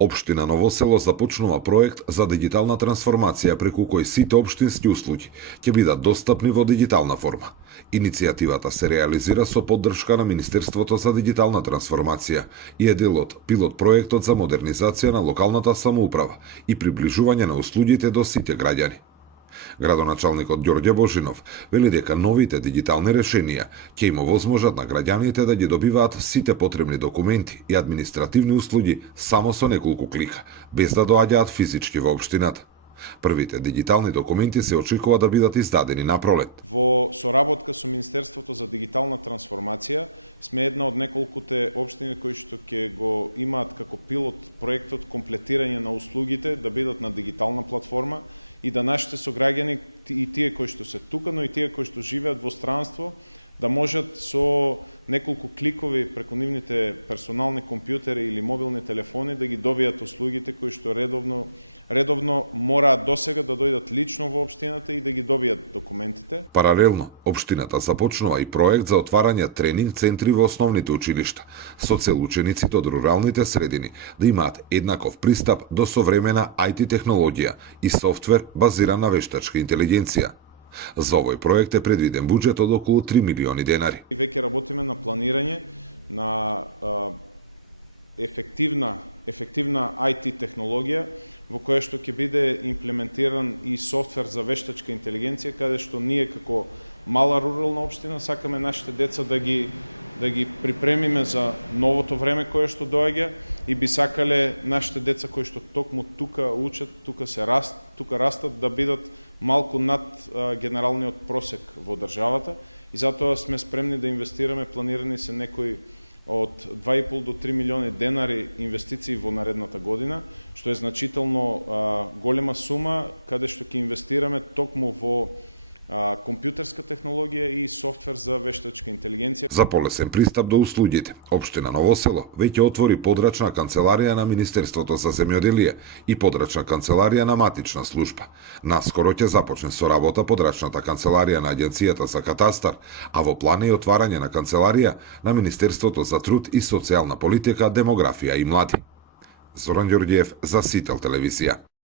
Општина Ново Село започнува проект за дигитална трансформација преку кој сите општински услуги ќе бидат достапни во дигитална форма. Иницијативата се реализира со поддршка на Министерството за дигитална трансформација и е дел од пилот проектот за модернизација на локалната самоуправа и приближување на услугите до сите граѓани. Градоначалникот Ѓорѓе Божинов вели дека новите дигитални решенија ќе им овозможат на граѓаните да ги добиваат сите потребни документи и административни услуги само со неколку клика, без да доаѓаат физички во општината. Првите дигитални документи се очекува да бидат издадени на пролет. Во соработка со Министерството за дигитална трансформација сме една од неколкуте општини кои што ќе го имаат како пилот проектот комплетирање на услугите да бидат на дигитална платформа и да нашите сограѓани и тие кои што се тука, но и тие кои што живеат во странство, да можат со неколку кликови преку нивните персонални компјутери или мобилни телефони да ги добијат услугите кои што редовно мораат досега да дојдат лично во општината и да ги добијат документите. Паралелно, општината започнува и проект за отварање тренинг центри во основните училишта, со цел учениците од руралните средини да имаат еднаков пристап до современа IT технологија и софтвер базиран на вештачка интелигенција. За овој проект е предвиден буџет од околу 3 милиони денари. Веќе работиме на планирање на ефективна IT технологија во која што ќе биде имплементиран и софтвер за вештачка интелигенција, каде што ние како мала рурална општина сакаме нашите деца да ги припремиме за новото време кое што доаѓа и би сакале нашите деца кои што токму тука учат, тука растат да бидат малку над генералниот просек во државата и затоа сме спремни да инвестираме, планирани се некои од 2,5 до 3 милиони денари инвестиции во наредната година, што е значително голема сума, каде што ќе инвестираме токму во компјутерска технологија и софтвер за вештачка интелигенција. За полесен пристап до услугите, општина Ново Село веќе отвори подрачна канцеларија на Министерството за земјоделие и подрачна канцеларија на матична служба. Наскоро ќе започне со работа подрачната канцеларија на Агенцијата за катастар, а во план е отварање на канцеларија на Министерството за труд и социјална политика, демографија и млади. Зоран Ѓорѓиев за Сител телевизија.